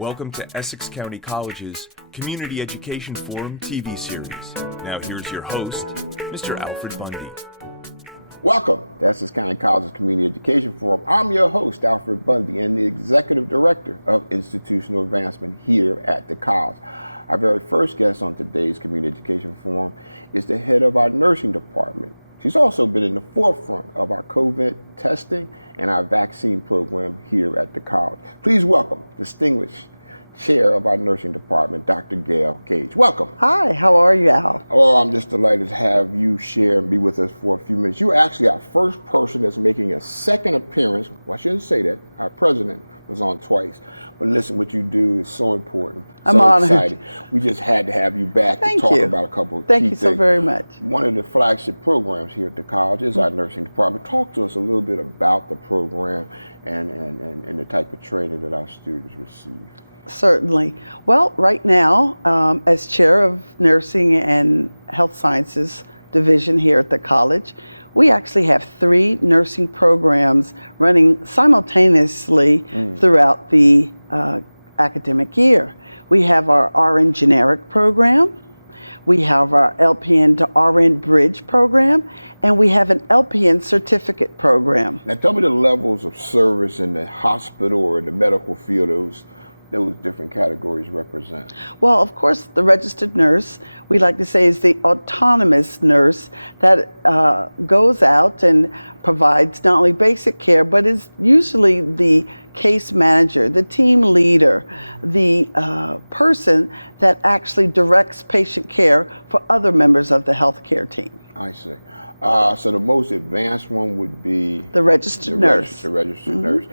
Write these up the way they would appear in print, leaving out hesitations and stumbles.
Welcome to Essex County College's Community Education Forum TV series. Now here's your host, Mr. Alfred Bundy. Welcome to Essex County College's Community Education Forum. I'm your host, Alfred Bundy, and the Executive Director of Institutional Advancement here at the college. Our very first guest on today's Community Education Forum is the head of our nursing department. She's also been in the forefront of our COVID testing and our vaccine program here at the college. Please welcome distinguished chair of our nursing department, Dr. Gale Gage. Welcome. Hi, how are you, Al? Oh, I'm just delighted to have you share and be with us for a few minutes. You're actually our first person that's making a second appearance. Well, I shouldn't say that. Our president was on twice. But listen, what you do is so important. I'm so honored. excited. We just had to have you back to talk about a couple of key things. Thank you so very much. One of the flagship programs here at the college is our nursing department. Talk to us a little bit about the program and the type of training that our students receive. Certainly. Well, right now, as chair of Nursing and Health Sciences Division here at the college, we actually have 3 nursing programs running simultaneously throughout the academic year. We have our RN generic program, we have our LPN to RN bridge program, and we have an LPN certificate program. Now tell me the levels of service in the hospital or the medical field those different categories represent. Well, of course, the registered nurse, we like to say, is the autonomous nurse that goes out and provides not only basic care, but is usually the case manager, the team leader, the person that actually directs patient care for other members of the healthcare team. I see. So the most advanced one would be the registered nurse. The registered nurse.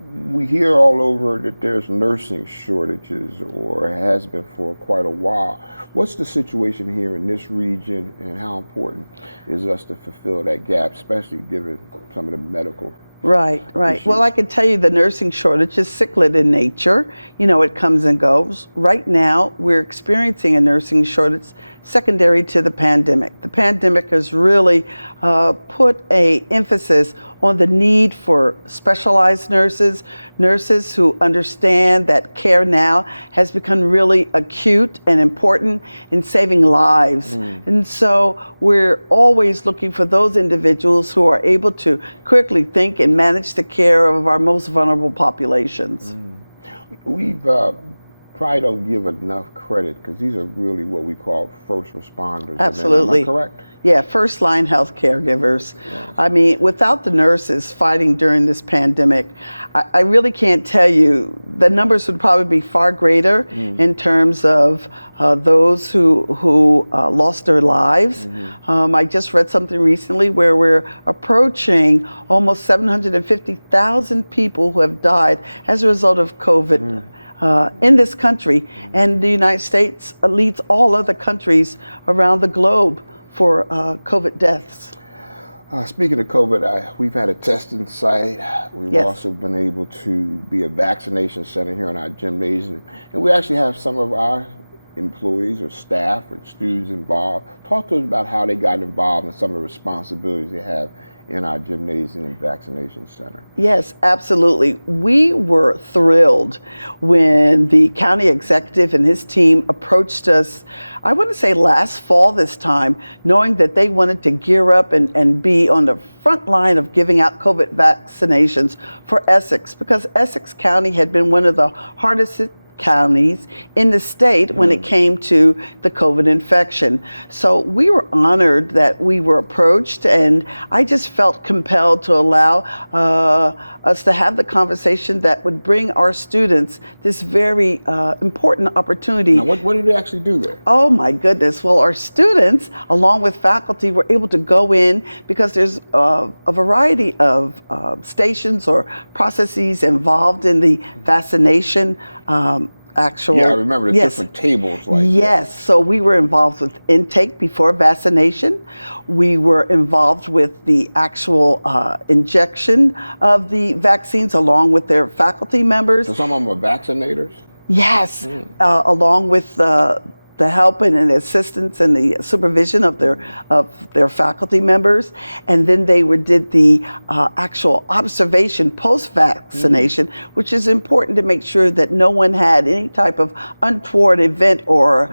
We hear all over that there's nursing shortages, or has been for quite a while. What's the situation here in this region, and how important is us to fulfill that gap, especially given some of the medical Right. issues? Well, I can tell you the nursing shortage is cyclic in nature. You know, it comes and goes. Right now, we're experiencing a nursing shortage secondary to the pandemic. The pandemic has really put an emphasis on the need for specialized nurses, nurses who understand that care now has become really acute and important in saving lives. And so we're always looking for those individuals who are able to quickly think and manage the care of our most vulnerable populations. We've probably don't give enough credit, because these are really what we call first responders. Absolutely. Am I correct? Yeah, first line health caregivers. Yes. I mean, without the nurses fighting during this pandemic, I really can't tell you, the numbers would probably be far greater in terms of those who lost their lives. I just read something recently where we're approaching almost 750,000 people who have died as a result of COVID. In this country, and the United States leads all other countries around the globe for COVID deaths. Speaking of COVID, we've had a testing site. We've Yes. also been able to be a vaccination center here in our gymnasium. And we actually have some of our employees or staff or students involved. Talk to us about how they got involved and some of the responsibilities they have in our gymnasium and vaccination center. Yes, absolutely. We were thrilled when the county executive and his team approached us, I want to say last fall this time, knowing that they wanted to gear up and be on the front line of giving out COVID vaccinations for Essex, because Essex County had been one of the hardest counties in the state when it came to the COVID infection. So we were honored that we were approached, and I just felt compelled to allow us to have the conversation that would bring our students this very important opportunity. Now, what did they actually do there? Oh my goodness. Well, our students, along with faculty, were able to go in, because there's a variety of stations or processes involved in the vaccination actual. Yeah, I remember the different tables like Yes, so we were involved with intake before vaccination. We were involved with the actual injection of the vaccines along with their faculty members. So some of them are vaccinators? Yes, along with the help and the assistance and the supervision of their faculty members, and then they did the actual observation post-vaccination, which is important to make sure that no one had any type of untoward event or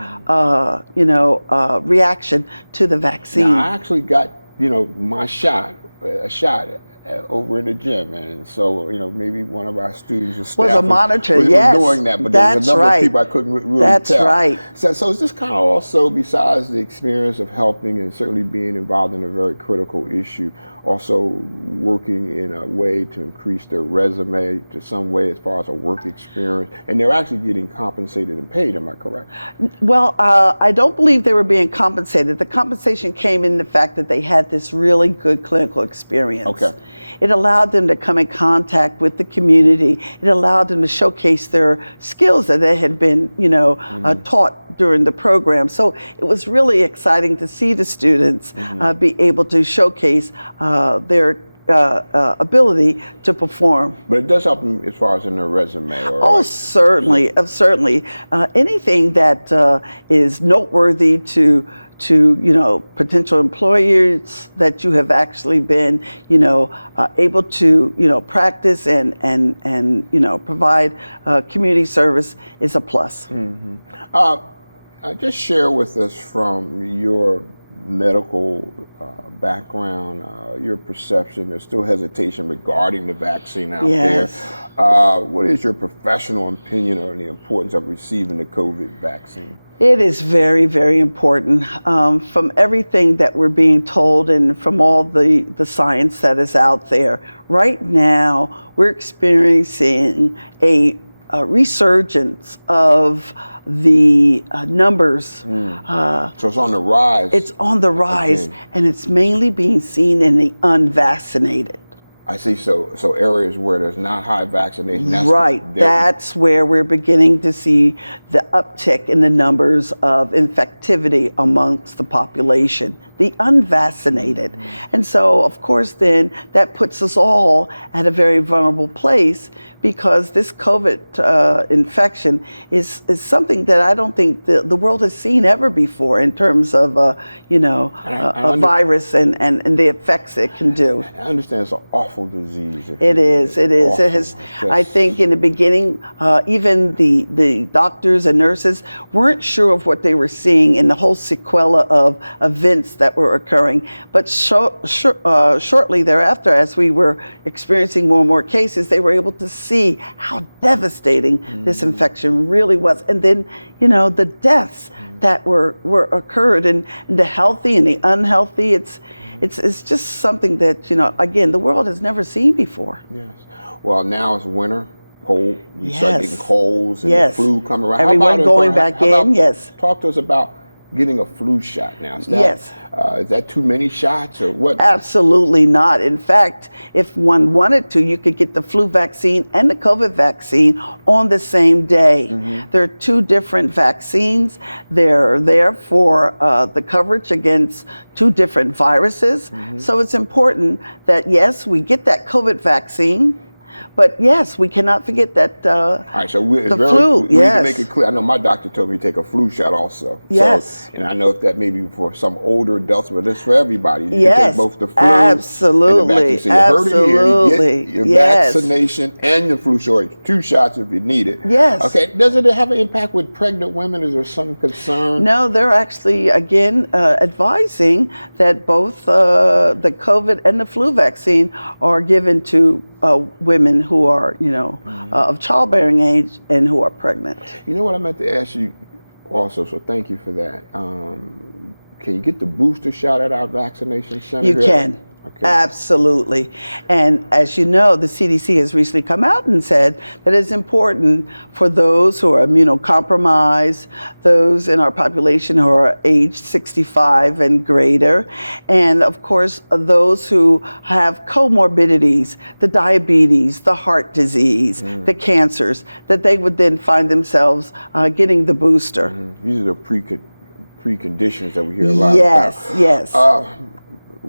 reaction to the vaccine. Now, I actually got my shot over in the gym, and so maybe one of our students was a monitor, was yes, doing that, but that's there's a number right. of people I couldn't really That's tell. right. So is this kind of also, besides the experience of helping and certainly being involved in a very critical issue, also working in a way to increase their resume to some way as far as a work experience, and they're actually getting compensated and paid, am I correct? Well, I don't believe they were being compensated. The compensation came in the fact that they had this really good clinical experience. Okay. It allowed them to come in contact with the community. It allowed them to showcase their skills that they had been, taught during the program. So it was really exciting to see the students be able to showcase their ability to perform. But it does help them as far as in their resume. Certainly. Anything that is noteworthy to potential employers that you have actually been, able to, practice and provide community service is a plus. Just share with us from your medical background, your perception. There's still hesitation regarding the vaccine out there. What is your professional opinion on the importance of receiving the COVID vaccine? It is very, very important. From everything that we're being told and from all the science that is out there, right now we're experiencing a resurgence of the numbers. So it's on the rise. It's on the rise, again. And it's mainly being seen in the unvaccinated. I see. So areas where there's not high vaccination. That's where we're beginning to see the uptick in the numbers of infectivity amongst the population, the unvaccinated. And so, of course, then that puts us all at a very vulnerable place because this COVID infection is something that I don't think the world has seen ever before in terms of, a virus and the effects it can do. I understand it's an awful disease. It is. It has. I think in the beginning, even the doctors and nurses weren't sure of what they were seeing in the whole sequela of events that were occurring. But shortly thereafter, as we were experiencing more and more cases, they were able to see how devastating this infection really was. And then, the deaths that were occurred, and the healthy and the unhealthy. It's just something that, again, the world has never seen before. Yes. Well, now it's winter, cold. We start getting colds and the flu coming around. Everyone going back in, yes. Talk to us about getting a flu shot now. Is that too many shots or what? Absolutely not. In fact, if one wanted to, you could get the flu vaccine and the COVID vaccine on the same day. There are two different vaccines. They're there for the coverage against two different viruses. So it's important that, yes, we get that COVID vaccine. But yes, we cannot forget that all right, so the flu. We need to make it clear. I know my doctor told me to take a flu shot also. Yes. So, and I know that maybe for some older adults, but it's for everybody. You Yes. can take both the flu Absolutely. and the vaccine. So you heard it here. You get your Yes. vaccination and your flu shot. 2 shots if you need it. Yes. Okay. Does it have an impact with pregnant women? Is there some concern? No, they're actually, again, advising that both the COVID and the flu vaccine are given to women who are, of childbearing age and who are pregnant. You know what I meant to ask you also, so thank you for that. Can you get the booster shot at our vaccination center? You can. Okay. Absolutely. And as you know, the CDC has recently come out and said that it's important for those who are immunocompromised, those in our population who are age 65 and greater, and of course, those who have comorbidities, the diabetes, the heart disease, the cancers, that they would then find themselves getting the booster. These are the preconditions that we hear a lot about. Yes.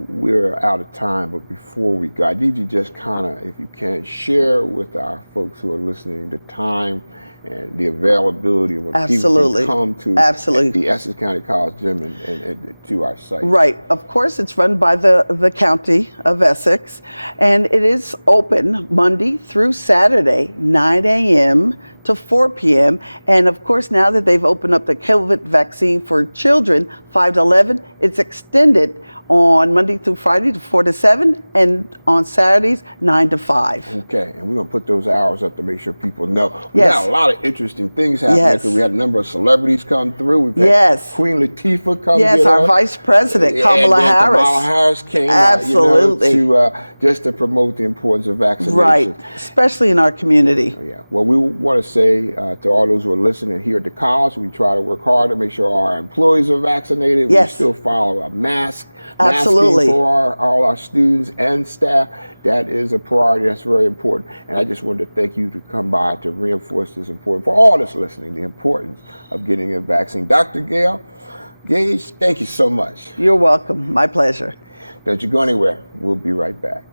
We're out of time, but before we go, I need you just kind of, if you can, share with our folks who are listening the time and the availability of when Absolutely. people can come to Absolutely. the Essex County College gym and to our site. Right. Of course, it's run by the county of Essex, and it is open Monday through Saturday, 9 a.m. to 4 p.m. And of course, now that they've opened up the COVID vaccine for children 5 to 11, it's extended on Monday through Friday to 4 to 7, and on Saturdays 9 to 5. Okay, and we're going to put those hours up to make sure people know. We Yes. got a lot of interesting things happening. Yes. Because we had a number of celebrities come through. We've had Yes. Queen Latifah come. Yes, get our us. Vice President, And Kamala then Harris. Kamala Harris came Absolutely. to just to promote the importance of vaccination. Right, especially in our community. Yeah. Well, we want to say to all those who are listening here at the college, we try to work hard to make sure our employees are vaccinated. Yes. We still follow a masking Absolutely. for all our students and staff. That is a priority. That's very important. And I just wanted to thank you to come by to reinforce this important for all that's listening, the importance of getting a vaccine. Dr. Gale Gage, thank you so much. You're welcome. My pleasure. Don't you go anywhere. We'll be right back.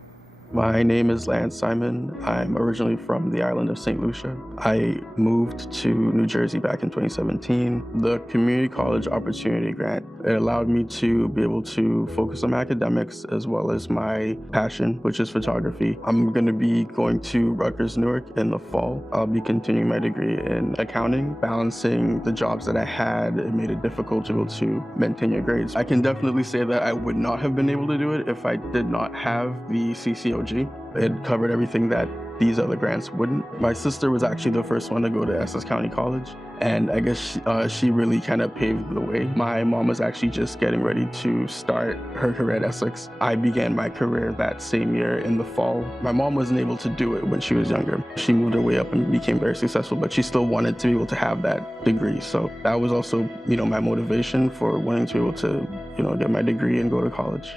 My name is Lance Simon. I'm originally from the island of St. Lucia. I moved to New Jersey back in 2017. The community college opportunity grant, it allowed me to be able to focus on my academics as well as my passion, which is photography. I'm going to be going to Rutgers, Newark in the fall. I'll be continuing my degree in accounting. Balancing the jobs that I had, it made it difficult to be able to maintain your grades. I can definitely say that I would not have been able to do it if I did not have the CCOG. It covered everything that these other grants wouldn't. My sister was actually the first one to go to Essex County College, and I guess she really kind of paved the way. My mom was actually just getting ready to start her career at Essex. I began my career that same year in the fall. My mom wasn't able to do it when she was younger. She moved her way up and became very successful, but she still wanted to be able to have that degree. So that was also, my motivation for wanting to be able to, get my degree and go to college.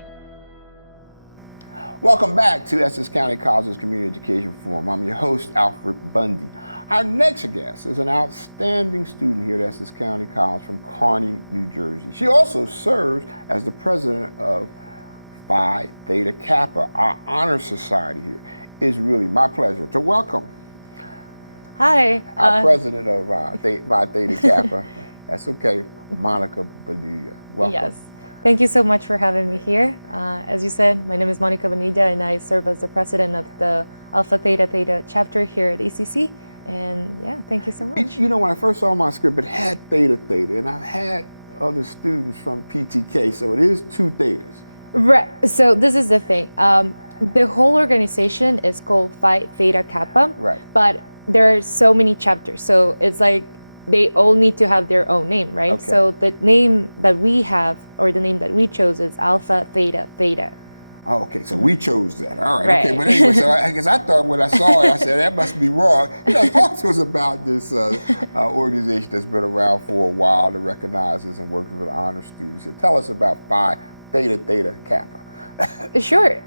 Welcome back to Essex County College's Community Education Forum. I'm your host, Alfred Bundy. Our next guest is an outstanding student here at Essex County College from Kearney, New Jersey. She also serves as the president of Phi Theta Kappa, our honor society here. It's really my pleasure to welcome Hi. our president of Phi Theta Kappa. That's okay, Monica Bonilla. Welcome. Yes. Thank you so much for having me here. As you said, my name is Monica Bonilla, and I serve as the president of the Alpha Theta chapter here at ECC. And yeah, thank you so much. When I first saw my script, it had Theta, and I've had other students from PTK, so it is two Thetas. Right. So this is the thing. The whole organization is called Phi Theta Kappa. Right. But there are so many chapters. So it's like they all need to have their own name, right? Okay. So the name that we have, or the name that we chose, is Alpha Theta. Oh, okay, so we chose that. All right. Right. Okay, but anyway, so I guess I thought when I saw it, I said, that must be wrong. Talk to us about this organization that's been around for a while that recognizes and works with honor students. And tell us about Phi Theta Kappa. Sure.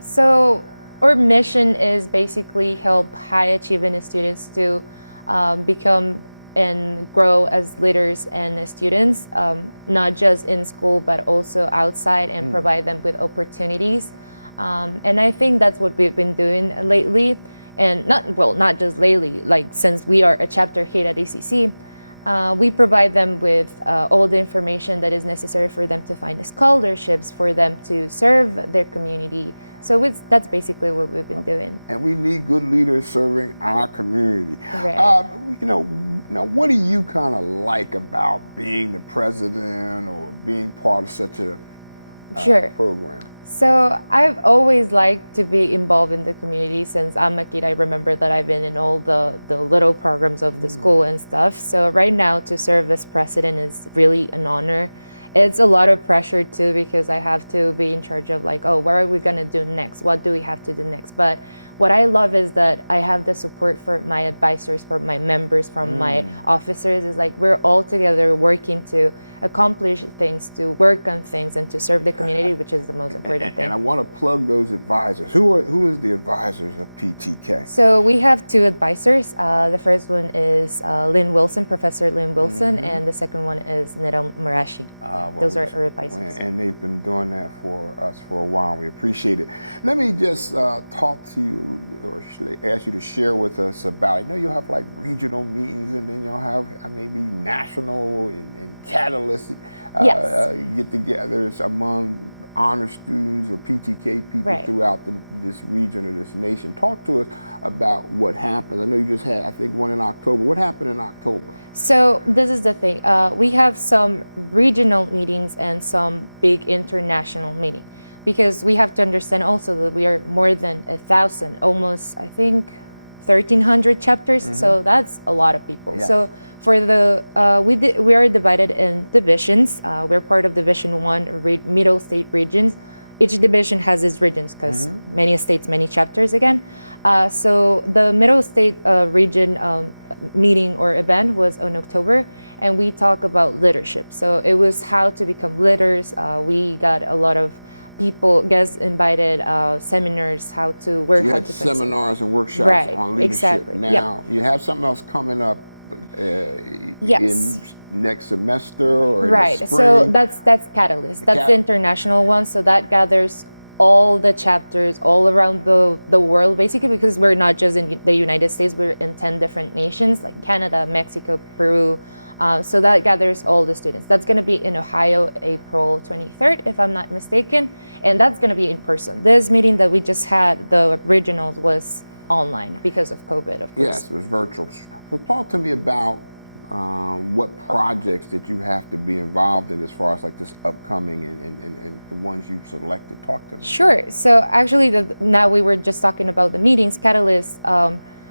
So our mission is basically help high achieving students to become and grow as leaders and as students, not just in school, but also outside, and provide them with opportunities. And I think that's what we've been doing lately, and not just lately, like since we are a chapter here at ECC, we provide them with all the information that is necessary for them to find scholarships, for them to serve their community. So that's basically what we've been doing. And we need good leaders serving our community. Right. Now, what do you kind of like about being the president or being part of such a Sure. program? So I've always liked to be involved in the community since I'm a kid. I remember that I've been in all the little programs of the school and stuff. So right now to serve as president is really an honor. It's a lot of pressure too, because I have to be in charge of like, what are we gonna do next? What do we have to do next? But what I love is that I have the support for my advisors, from my members, from my officers. Is like we're all together working to accomplish things, to work on things, and to serve the community, which is the most important thing. And I want to plug those advisors. Who is the advisors of PTK? So we have two advisors. The first one is Professor Lynn Wilson, and the second one is Nedal Marashi. Those are our advisors. And they've been doing that for us for a while. We appreciate it. Let me just talk to you ask you to share with us about, I know you'll have like regional meetings, and then you'll have maybe national and catalyst get-togethers among honor students or PTK people throughout this region or this nation. Talk to us about what happened. I know you just had, I think, one in October. What happened in October? So this is the thing. We have some regional meetings and some big international meetings, because we have to understand also that we are more than 1,000, almost, I think, 1,300 chapters. So that's a lot of people. Yes. So for the we are divided in divisions. We're part of Division 1 Middle State regions. Each division has its regions, because many states, many chapters again. So the Middle State region meeting or event was in October, and we talk about leadership. So it was how to become leaders. We got a lot of people, guests invited, seminars, how to work. You how had to seminars and workshops on leadership. Exactly. Now, you have something else coming up in next semester or in the spring? So that's Catalyst. That's the international one. So that gathers all the chapters all around the world, basically, because we're not just in the United States, we're in 10 different nations, like Canada, Mexico, Peru. So that gathers all the students. That's going to be in Ohio, April 23rd, if I'm not mistaken. And that's going to be in person. This meeting that we just had, the regionals, was online because of COVID, of course. Yes, it was virtual. So talk to me about what projects that you have to be involved in as far as like this upcoming and the ones you've selected. Talk to me. Sure. So actually, now we were just talking about the meetings. Catalyst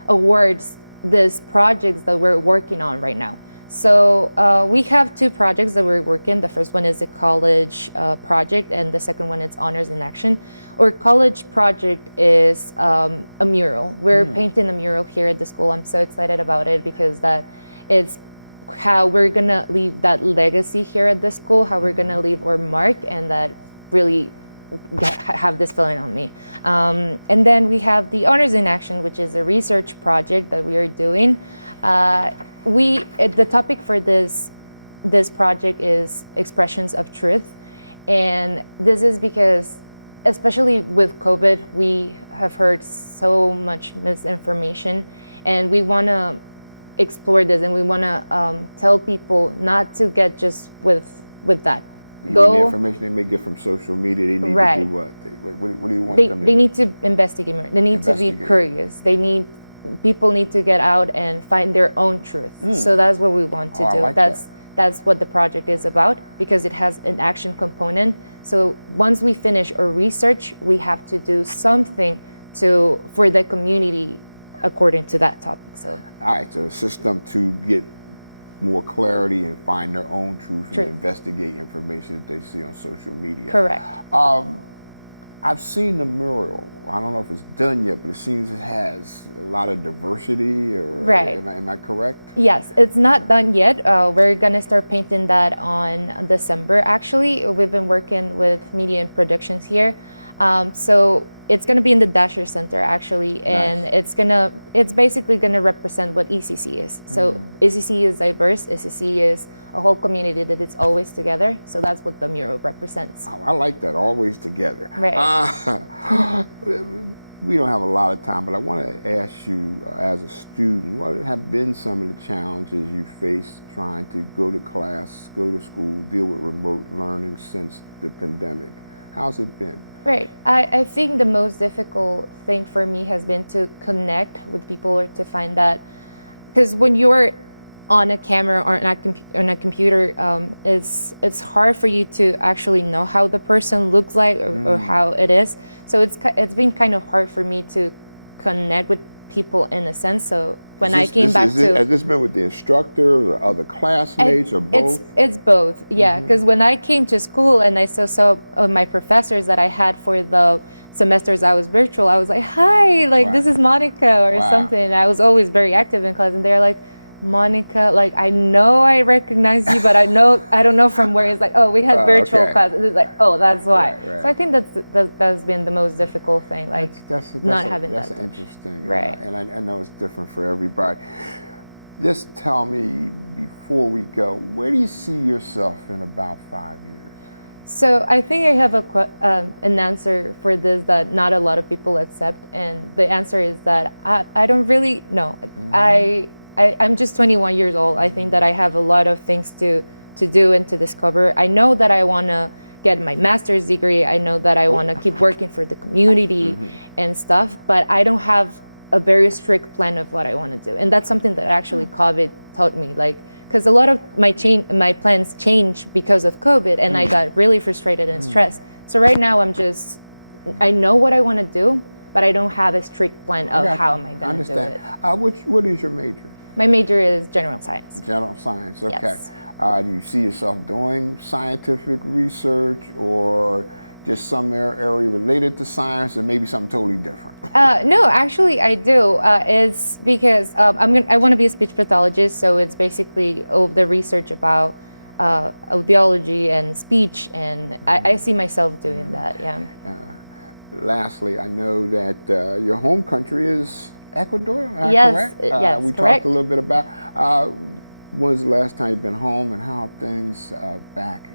awards these projects that we're working on right now. So we have two projects that we're working. The first one is a college project, and the second one is Honors in Action. Our college project is a mural. We're painting a mural here at the school. I'm so excited about it, because that is how we're gonna leave that legacy here at the school, how we're gonna leave our mark, and that really have this feeling on me. And then we have the Honors in Action, which is a research project that we are doing. The topic for this project is expressions of truth, and this is because, especially with COVID, we have heard so much misinformation, and we want to explore this, and we want to tell people not to get just with that. The information they may get from social media, they need to do what? What do you want them to do? They need to investigate. They need to be curious. People need to get out and find their own truth. So that's what we want to do. Like that's what the project is about, because it has an action component. So once we finish our research, we have to do something for the community according to that topic. So all right, so assist them to get more clarity and find their own truth and investigate information that they see on social media. Correct. I've seen the mural. I don't know if it's done yet, but it seems it has a lot of diversity. Am I correct? Yes, it's not done yet. We're gonna start painting that on December. Actually, we've been working with Media and Productions here. So it's gonna be in the Dasher Center, actually, and it's basically gonna represent what ECC is. So ECC is diverse. ECC is a whole community that is always together. So that's what the mural represents. Oh, I like that, always together. Right. We don't have a lot of time, but I want to ask you, as a student, what have been some of the challenges you faced trying to go to class, go to school, deal with remote learning since the pandemic? How's it been? Right. I think the most difficult thing for me has been to connect with people, or to find that, because when you're on a camera or on a computer, it's hard for you to actually know how the person looks like or how it is. So it's been kind of hard for me to connect with people in a sense. So when I came back to... Has this been with the instructors or other classmates or both? It's both, yeah. Because when I came to school and I saw some of my professors that I had for the semesters I was virtual, I was like, hi, like this is Monica or something. I was always very active in class, and they're like, Monica, like I know I recognize you, but I don't know from where. It's like, oh, we had virtual classes. It's like, oh, that's why. Right. So I think that's been the most difficult thing, like that's not having that. That's interesting, right? And I know it's different for everybody. Just tell me before we go, where do you see yourself in about 5 years? So I think I have an answer for this that not a lot of people accept, and the answer is that I don't really know. I'm just 21 years old. I think that I have a lot of things to do and to discover. I know that I want to get my master's degree. I know that I want to keep working for the community and stuff, but I don't have a very strict plan of what I want to do. And that's something that actually COVID taught me, because a lot of my plans changed because of COVID, and I got really frustrated and stressed. So right now I know what I want to do, but I don't have a strict plan of how am I going to do it. What is your major? My major is general science. General science, okay. Yes. Do you see yourself doing scientific research or just some area related to science, or maybe something totally different? No, actually I do. It's because I want to be a speech pathologist, so it's basically the research about biology and speech, and I see myself doing that, yeah. Lastly, I know that your home country is Ecuador, am I Yes, correct? yes, we correct. talked a little bit about when's the last time you've been home, and how are things back?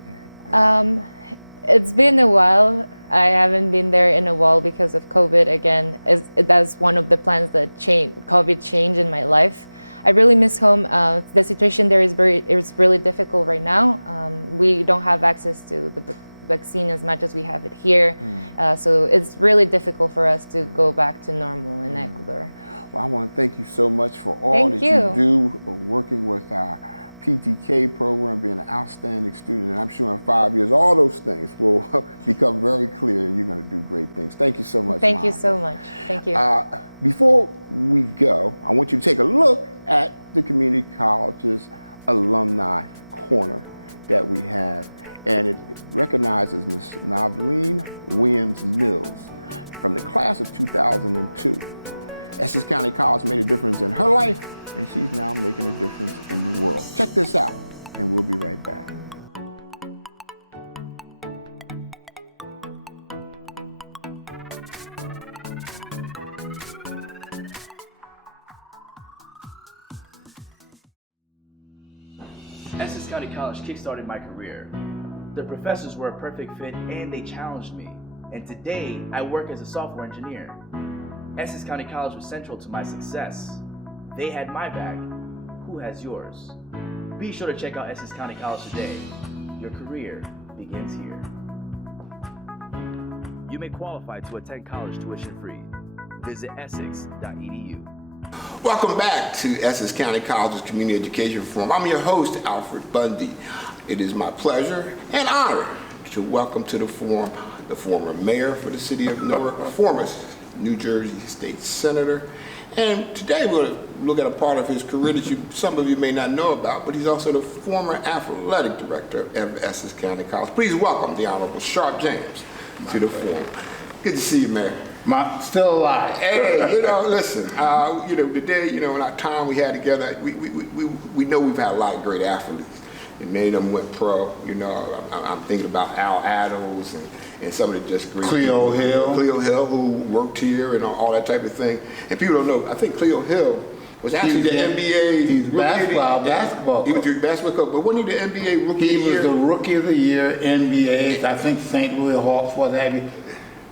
It's been a while. I haven't been there in a while because of COVID again. That's one of the plans that COVID changed in my life. I really miss home. The situation there is really difficult right now. We don't have access to the vaccine as much as we have it here. So it's really difficult for us to go back to normal in Ecuador. Well, I want to thank you so much for all that you do, working with our PTK program, being an outstanding student, and I'm sure in 5 years all those things will become very clear, and you're going to do great things. Thank you so much. Thank you so much. Thank you. Before we go, I want you to take a look at the community college's alumni corner that we have, and it recognizes Miss Noveline Williams Mills from the class of 2002. Essex County College made a difference in her life, and she's now making a difference in the world. Check this out, and we'll be right back. Essex County College kickstarted my career. The professors were a perfect fit and they challenged me. And today, I work as a software engineer. Essex County College was central to my success. They had my back. Who has yours? Be sure to check out Essex County College today. Your career begins here. You may qualify to attend college tuition free. Visit essex.edu. Welcome back to Essex County College's Community Education Forum. I'm your host, Alfred Bundy. It is my pleasure and honor to welcome to the forum the former mayor for the city of Newark, former New Jersey State Senator. And today we're going to look at a part of his career that some of you may not know about, but he's also the former athletic director of Essex County College. Please welcome the Honorable Sharpe James to the forum. Good to see you, Mayor. Still alive. Hey, listen, today, in our time we had together, we know we've had a lot of great athletes, and many of them went pro. I'm thinking about Al Adams and some of the just great Cleo Hill, who worked here and all that type of thing. And people don't know, I think Cleo Hill was actually the NBA. He's basketball. He was the basketball coach, but wasn't he the NBA rookie of the year? He was the rookie of the year, NBA. I think St. Louis Hawks was having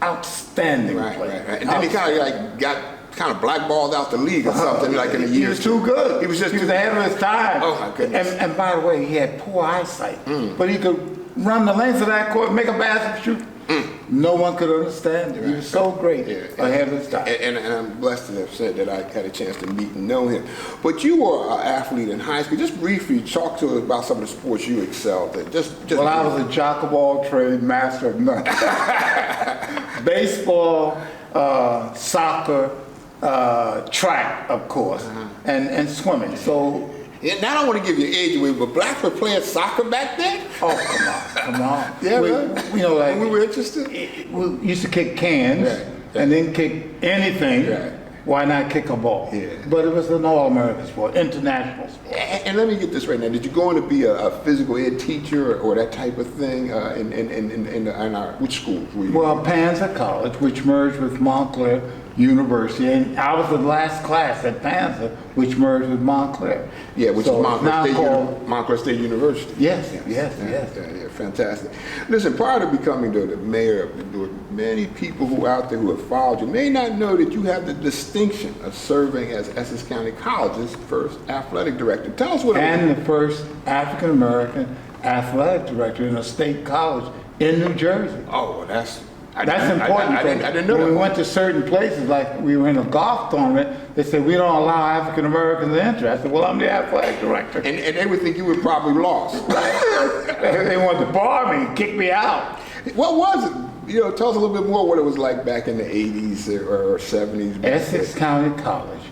outstanding player. Right. And then he kind of blackballed out the league or something in a year. He was too good. He was ahead of his time. Oh my goodness. And by the way, he had poor eyesight, but he could run the length of that court, make a basket, shoot. No one could understand him. He was so great ahead of his time. And I'm blessed to have said that I had a chance to meet and know him. But you were an athlete in high school. Just briefly talk to us about some of the sports you excelled in. Well, I was a jack of all trades, master of none. Baseball, soccer, track, of course, and swimming. So. And I don't want to give you age away, but blacks were playing soccer back then? Oh, come on. Yeah, we were interested. We used to kick cans and then kick anything. Right. Why not kick a ball? Yeah. But it was an all-American sport, international sport. And let me get this right now. Did you go on to be a physical ed teacher or that type of thing which schools were you? Well, Panza College, which merged with Montclair University, and I was the last class at Panza, which merged with Montclair. Yeah, which So is it's now called- Montclair State University. Yes, yes. Yeah, fantastic. Listen, prior to becoming the mayor, there were many people who out there who have followed you may not know that you have the distinction of serving as Essex County College's first athletic director. Tell us what it was. And the first African American athletic director in a state college in New Jersey. Oh, well, that's Important. I didn't know when that. we went to certain places, like we were in a golf tournament, they said, we don't allow African Americans to enter. I said, well, I'm the athletic director. And they would think you were probably lost. They wanted to bar me, kick me out. What was it? You know, tell us a little bit more what it was like back in the 80s or 70s. Essex County College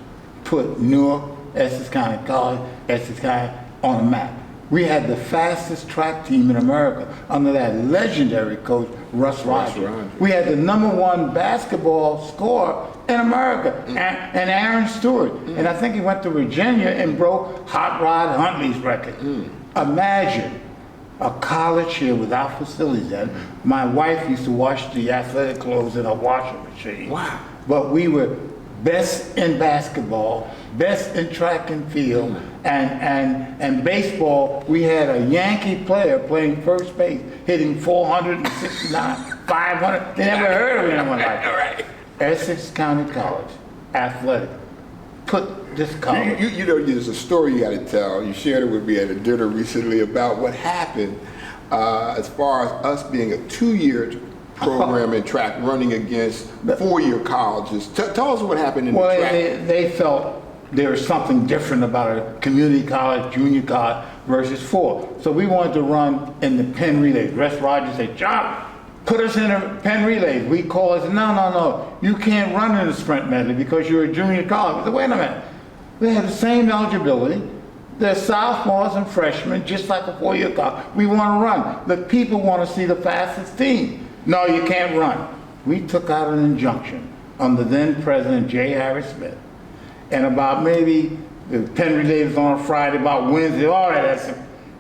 put Newark, Essex County College, Essex County on the map. We had the fastest track team in America under that legendary coach, Russ Rogers. We had the #1 basketball scorer in America, and Aaron Stewart. And I think he went to Virginia and broke Hot Rod Huntley's record. Imagine a college here without facilities. And my wife used to wash the athletic clothes in a washing machine. Wow. But we were best in basketball, best in track and field, and baseball. We had a Yankee player playing first base, hitting 469, 500. They never heard of anyone like that. Right. Essex County College, athletic, put this college. You know, there's a story you got to tell. You shared it with me at a dinner recently about what happened as far as us being a 2-year program in track running against 4-year colleges. Tell us what happened in the track. They felt there was something different about a community college, junior college versus 4. So we wanted to run in the Penn relays. Russ Rogers said, John, put us in a Penn relays. We called and said, no, you can't run in the sprint medley because you're a junior college. I said, wait a minute. They have the same eligibility. They're sophomores and freshmen, just like a 4-year college. We want to run. The people want to see the fastest team. No, you can't run. We took out an injunction on the then president, J. Harris Smith. And about maybe the Penn relays on a Friday, about Wednesday, all right,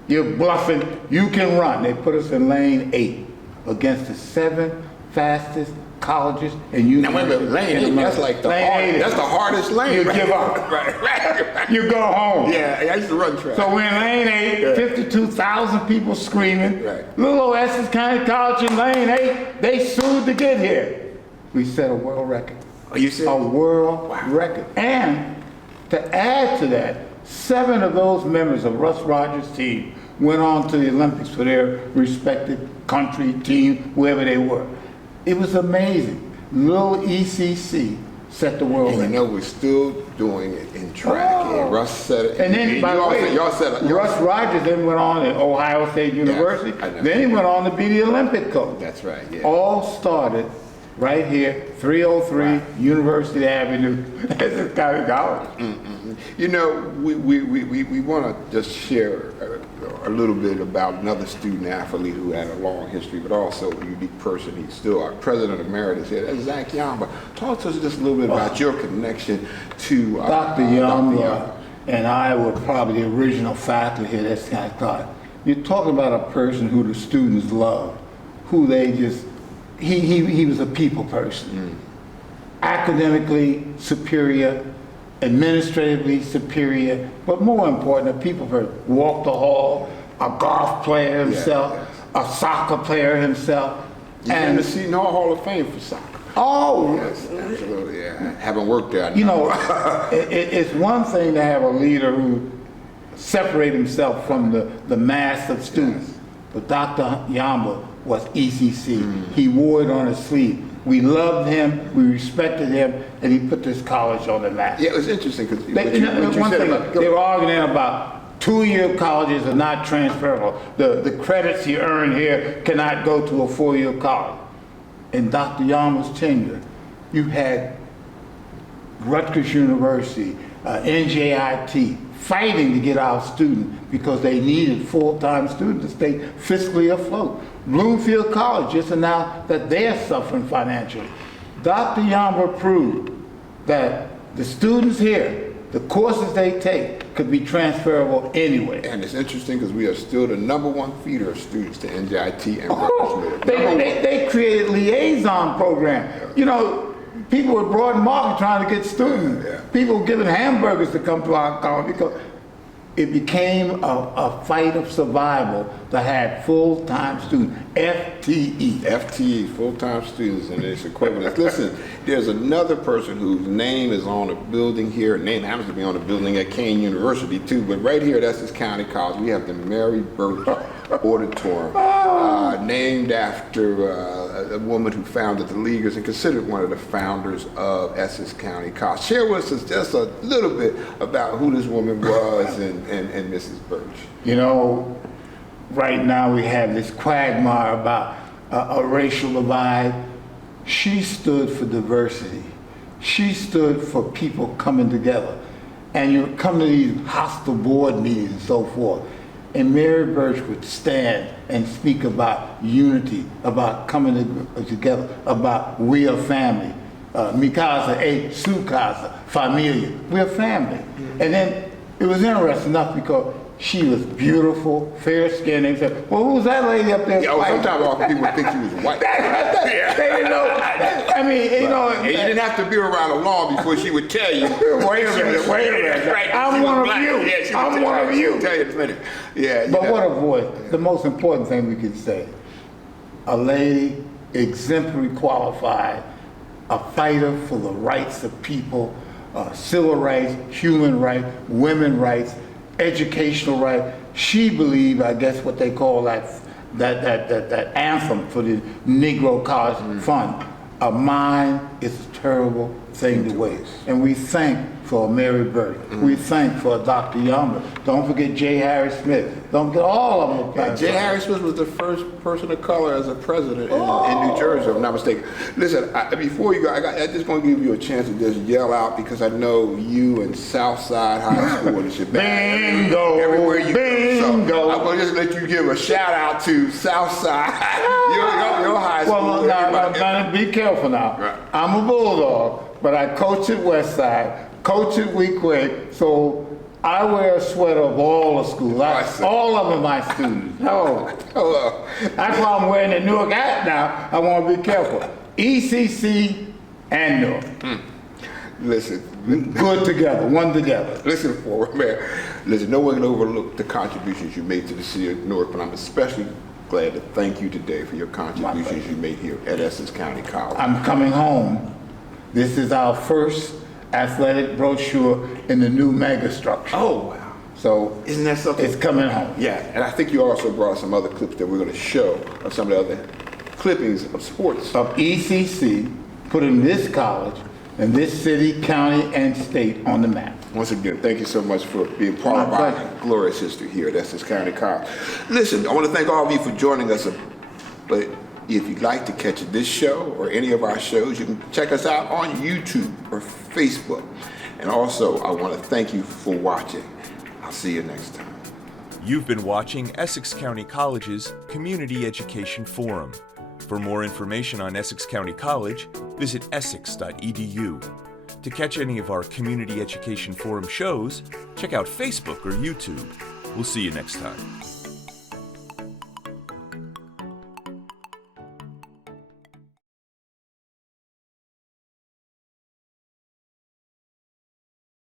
you're bluffing, you can run. They put us in lane 8 against the 7 fastest colleges and universities. Now wait a minute, lane 8, that's like that's the hardest lane. You right? give up. Right. You go home. Yeah, I used to run track. So we're in lane 8, 52,000 people screaming. Right. Little old Essex County College in lane 8, they sued to get here. We set a world record. Oh, you said? A world record. And to add to that, 7 of those members of Russ Rogers' team went on to the Olympics for their respective country, team, wherever they were. It was amazing. Little ECC set the world record. And you know, we're still doing it in track. And Russ said it. And then, by the way, Russ Rogers then went on at Ohio State University. Yes, then he went on to be the Olympic coach. That's right, yeah. All started right here, 303 University Avenue, Essex County College. You know, we want to just share a little bit about another student athlete who had a long history, but also a unique person. He's still our president emeritus here. That's Zach Yamba. Talk to us just a little bit about your connection to Dr. Yamba and I were probably the original faculty here at Essex County College. You're talking about a person who the students loved, who they just, he was a people person. Academically superior, administratively superior, but more important, a people person. Walked the hall, a golf player himself, a soccer player himself. And the Seton Hall of Fame for soccer. Oh, yes, absolutely. Yeah, haven't worked there. You know, it's one thing to have a leader who separates himself from the mass of students, but Dr. Yamba was ECC. He wore it on his sleeve. We loved him, we respected him, and he put this college on the map. Yeah, it was interesting because they were arguing about 2-year colleges are not transferable. The credits you earn here cannot go to a 4-year college. In Dr. Yama's tenure, you had Rutgers University, NJIT, fighting to get our students because they needed full-time students to stay fiscally afloat. Bloomfield College just announced that they're suffering financially. Dr. Yamba proved that the students here, the courses they take, could be transferable anywhere. And it's interesting because we are still the #1 feeder of students to NJIT and Rutgers. They created liaison program. You know, People were broad market trying to get students. Yeah. People were giving hamburgers to come to our college because it became a fight of survival that had full-time students, FTE. FTE, full-time students, and its equivalents. Listen, there's another person whose name is on a building here. Name happens to be on a building at Kane University too, but right here at Essex County College, we have the Mary Birch Auditorium, named after a woman who founded the Leaguers and considered one of the founders of Essex County College. Share with us just a little bit about who this woman was and Mrs. Birch. You know, right now we have this quagmire about a racial divide. She stood for diversity. She stood for people coming together. And you come to these hostile board meetings and so forth. And Mary Birch would stand and speak about unity, about coming together, about we are family. Mi casa e su casa, familia. We're family. And then it was interesting enough because she was beautiful, fair-skinned. They said, well, who's that lady up there? Yeah, sometimes often people think she was white. They didn't know. I mean, you know. And you didn't have to be around long before she would tell you. Wait a minute. Right, I'm one of you. Yeah, I'm one of you. Tell you in a minute. Yeah. But what a voice. The most important thing we could say, a lady exemplary qualified, a fighter for the rights of people, civil rights, human rights, women rights, educational rights. She believed, I guess, what they call that anthem for the Negro College Fund. A mind is a terrible thing to waste. And we thank for Mary Birch. We thank for Dr. Younger. Don't forget J. Harry Smith. Don't forget all of them. J. Harry Smith was the first person of color as a president in New Jersey, if I'm not mistaken. Listen, before you go, I just want to give you a chance to just yell out because I know you and Southside High School is your band. Bingo! Everywhere you Bingo! go. So I'm going to just let you give a shout out to Southside, your high school. Well, now, be careful now. Right. I'm a Bulldog, but I coach at Westside, coach at Weequahic, so I wear a sweater of all the schools. All of them are my students. Hello. That's why I'm wearing the Newark hat now. I want to be careful. ECC and Newark. Listen. Good together, one together. Listen, forward man. Listen, no one can overlook the contributions you made to the city of Newark, but I'm especially glad to thank you today for your contributions you made here at Essex County College. I'm coming home. This is our first athletic brochure in the new mega structure. Oh, wow. So Isn't that something? it's coming home. Yeah, and I think you also brought some other clips that we're going to show of some of the other clippings of sports. Of ECC, putting this college and this city, county, and state on the map. Once again, thank you so much for being part of our glorious history here at Essex County College. Listen, I want to thank all of you for joining us, but if you'd like to catch this show or any of our shows, you can check us out on YouTube or Facebook. And also, I want to thank you for watching. I'll see you next time. You've been watching Essex County College's Community Education Forum. For more information on Essex County College, visit essex.edu. To catch any of our Community Education Forum shows, check out Facebook or YouTube. We'll see you next time.